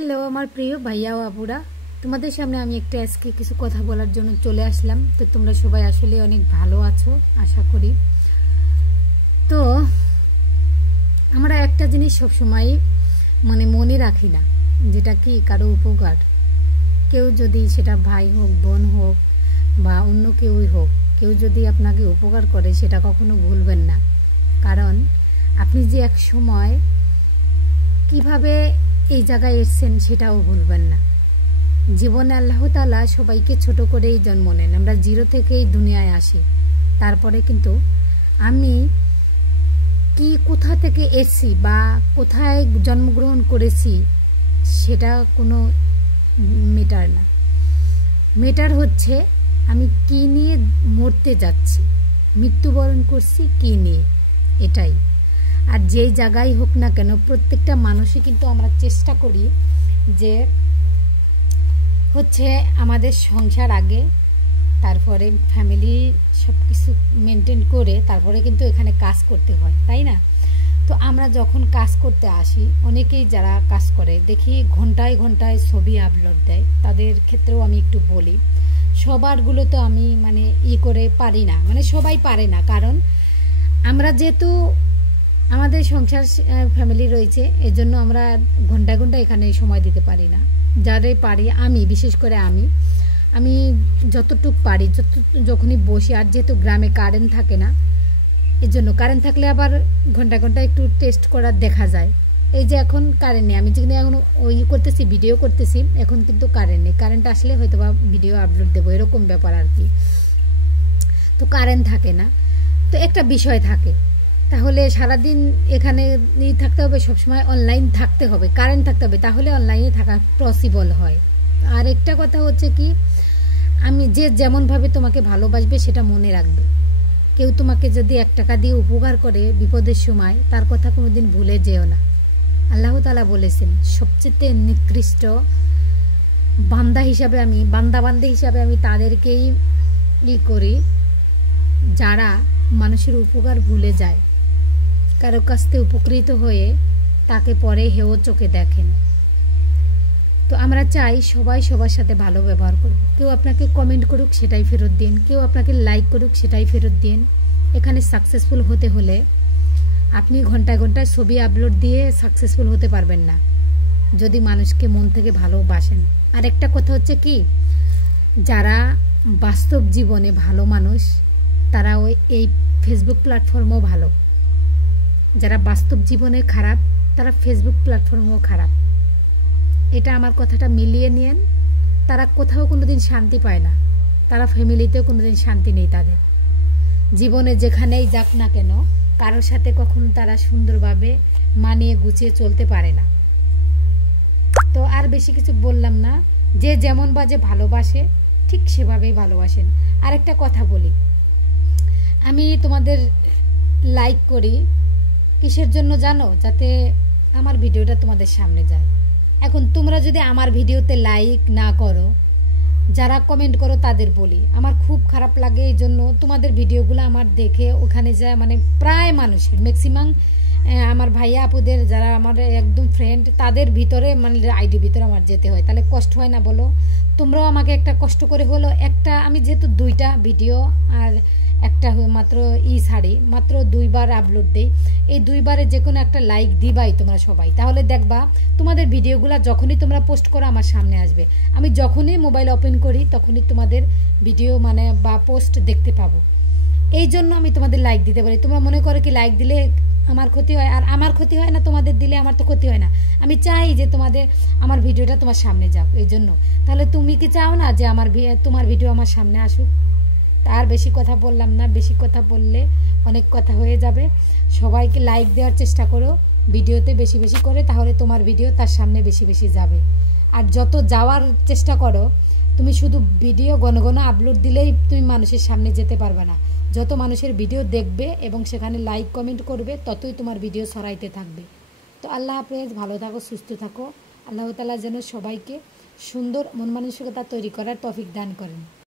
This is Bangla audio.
হ্যালো আমার প্রিয় ভাইয়া ও আপুরা, তোমাদের সামনে আমি একটা আজকে কিছু কথা বলার জন্য চলে আসলাম। তো তোমরা সবাই আসলে অনেক ভালো আছো আশা করি। তো আমরা একটা জিনিস সবসময় মনে রাখি না, যেটা কি কারো উপকার। কেউ যদি সেটা ভাই হোক, বোন হোক বা অন্য কেউই হোক, কেউ যদি আপনাকে উপকার করে সেটা কখনো ভুলবেন না। কারণ আপনি যে এক সময় কিভাবে এই জায়গায় এসছেন সেটাও ভুলবেন না। জীবনে আল্লাহ তাআলা সবাইকে ছোট করেই জন্ম নেন, আমরা জিরো থেকেই দুনিয়ায় আসি। তারপরে কিন্তু আমি কি কোথা থেকে এসেছি বা কোথায় জন্মগ্রহণ করেছি সেটা কোনো মেটার না। মেটার হচ্ছে আমি কি নিয়ে মরতে যাচ্ছি, মৃত্যুবরণ করছি কি নিয়ে, এটাই। আর যেই জায়গায় হোক না কেন প্রত্যেকটা মানুষই কিন্তু আমরা চেষ্টা করি যে হচ্ছে আমাদের সংসার আগে, তারপরে ফ্যামিলি সব কিছু মেনটেন করে তারপরে কিন্তু এখানে কাজ করতে হয়, তাই না? তো আমরা যখন কাজ করতে আসি, অনেকেই যারা কাজ করে দেখি ঘন্টায় ঘন্টায় ছবি আপলোড দেয়, তাদের ক্ষেত্রেও আমি একটু বলি। সবারগুলো তো আমি করে পারি না, সবাই পারে না। কারণ আমরা যেহেতু আমাদের সংসার ফ্যামিলি রয়েছে, এর জন্য আমরা ঘন্টায় ঘন্টায় এখানে সময় দিতে পারি না। যারাই পারি, আমি বিশেষ করে আমি যতটুক পারি যখনই বসি, আর যেহেতু গ্রামে কারেন্ট থাকে না, এর জন্য কারেন্ট থাকলে আবার ঘন্টা ঘন্টা একটু টেস্ট করার দেখা যায়। এই যে এখন কারেন্ট নেই, আমি যেখানে এখন করতেছি, ভিডিও করতেছি, এখন কিন্তু কারেন্ট নেই। কারেন্ট আসলে হয়তো বা ভিডিও আপলোড দেবো, এরকম ব্যাপার আর কি। তো কারেন্ট থাকে না, তো একটা বিষয় থাকে, তাহলে সারাদিন এখানে থাকতে হবে, সবসময় অনলাইন থাকতে হবে, কারেন্ট থাকতে হবে, তাহলে অনলাইনে থাকা পসিবল হয়। আর একটা কথা হচ্ছে কি, আমি যে যেমনভাবে তোমাকে ভালোবাসবে সেটা মনে রাখবে। কেউ তোমাকে যদি 1 টাকা দিয়ে উপকার করে বিপদের সময়, তার কথা কোনোদিন ভুলে যেও না। আল্লাহ তাআলা বলেছেন সবচেয়ে নিকৃষ্ট বান্দা হিসাবে বান্দি হিসাবে আমি তাদেরকেই করি যারা মানুষের উপকার ভুলে যায়, কারো কাছ থেকে উপকৃত হয়ে তাকে পরে হেয় চোখে দেখেন। তো আমরা চাই সবাই সবার সাথে ভালো ব্যবহার করব। কেউ আপনাকে কমেন্ট করুক সেটাই ফেরত দিন, কেউ আপনাকে লাইক করুক সেটাই ফেরত দিন। এখানে সাকসেসফুল হতে হলে আপনি ঘন্টায় ঘন্টায় ছবি আপলোড দিয়ে সাকসেসফুল হতে পারবেন না, যদি মানুষকে মন থেকে ভালোবাসেন। আর একটা কথা হচ্ছে কি, যারা বাস্তব জীবনে ভালো মানুষ তারা এই ফেসবুক প্ল্যাটফর্মও ভালো। যারা বাস্তব জীবনে খারাপ তারা ফেসবুক প্ল্যাটফর্মও খারাপ। এটা আমার কথাটা মিলিয়ে নিয়েন। তারা কোথাও কোনোদিন শান্তি পায় না, তারা ফ্যামিলিতেও কোনোদিন শান্তি নেই তাদের। জীবনে যেখানেই যাক না কেন কারোর সাথে কখনো তারা সুন্দরভাবে মানিয়ে গুছিয়ে চলতে পারে না। তো আর বেশি কিছু বললাম না, যে যেমন বাজে ভালোবাসে ঠিক সেভাবেই ভালোবাসেন। আর একটা কথা বলি, আমি তোমাদের লাইক করি কিসের জন্য জানো? যাতে আমার ভিডিওটা তোমাদের সামনে যায়। এখন তোমরা যদি আমার ভিডিওতে লাইক না করো, যারা কমেন্ট করো তাদের বলি আমার খুব খারাপ লাগে। এই জন্য তোমাদের ভিডিওগুলো আমার দেখে ওখানে যায় প্রায় মানুষের ম্যাক্সিমাম আমার ভাইয়া আপুদের যারা আমার একদম ফ্রেন্ড, তাদের ভিতরে আইডির ভিতরে আমার যেতে হয়। তাহলে কষ্ট হয় না বলো? তোমরাও আমাকে একটা কষ্ট করে হলো একটা, আমি যেহেতু 2টা ভিডিও আর একটা মাত্র ছাড়ি, মাত্র 2বার আপলোড দেই, এই 2বারে যে কোনো একটা লাইক দিবাই তোমরা সবাই। তাহলে দেখবা তোমাদের ভিডিওগুলো যখনই তোমরা পোস্ট করো আমার সামনে আসবে। আমি যখনই মোবাইল ওপেন করি তখনই তোমাদের ভিডিও বা পোস্ট দেখতে পাবো। এই জন্য আমি তোমাদের লাইক দিতে পারি। তোমরা মনে করো কি লাইক দিলে আমার ক্ষতি হয়? আর আমার ক্ষতি হয় না, তোমাদের দিলে আমার তো ক্ষতি হয় না। আমি চাই যে আমার ভিডিওটা তোমার সামনে যাক, এই জন্য। তাহলে তুমি কি চাও না যে তোমার ভিডিও আমার সামনে আসুক? আর বেশি কথা বললাম না, বেশি কথা বললে অনেক কথা হয়ে যাবে। সবাইকে লাইক দেওয়ার চেষ্টা করো ভিডিওতে বেশি বেশি করে, তাহলে তোমার ভিডিও তার সামনে বেশি বেশি যাবে। আর যত যাওয়ার চেষ্টা করো, তুমি শুধু ভিডিও ঘন ঘন আপলোড দিলেই তুমি মানুষের সামনে যেতে পারবে না। যত মানুষের ভিডিও দেখবে এবং সেখানে লাইক কমেন্ট করবে, ততই তোমার ভিডিও ছড়াইতে থাকবে। তো আল্লাহ হাফেজ, ভালো থাকো, সুস্থ থাকো। আল্লাহ তাআলা যেন সবাইকে সুন্দর মন মানসিকতা তৈরি করার তৌফিক দান করেন।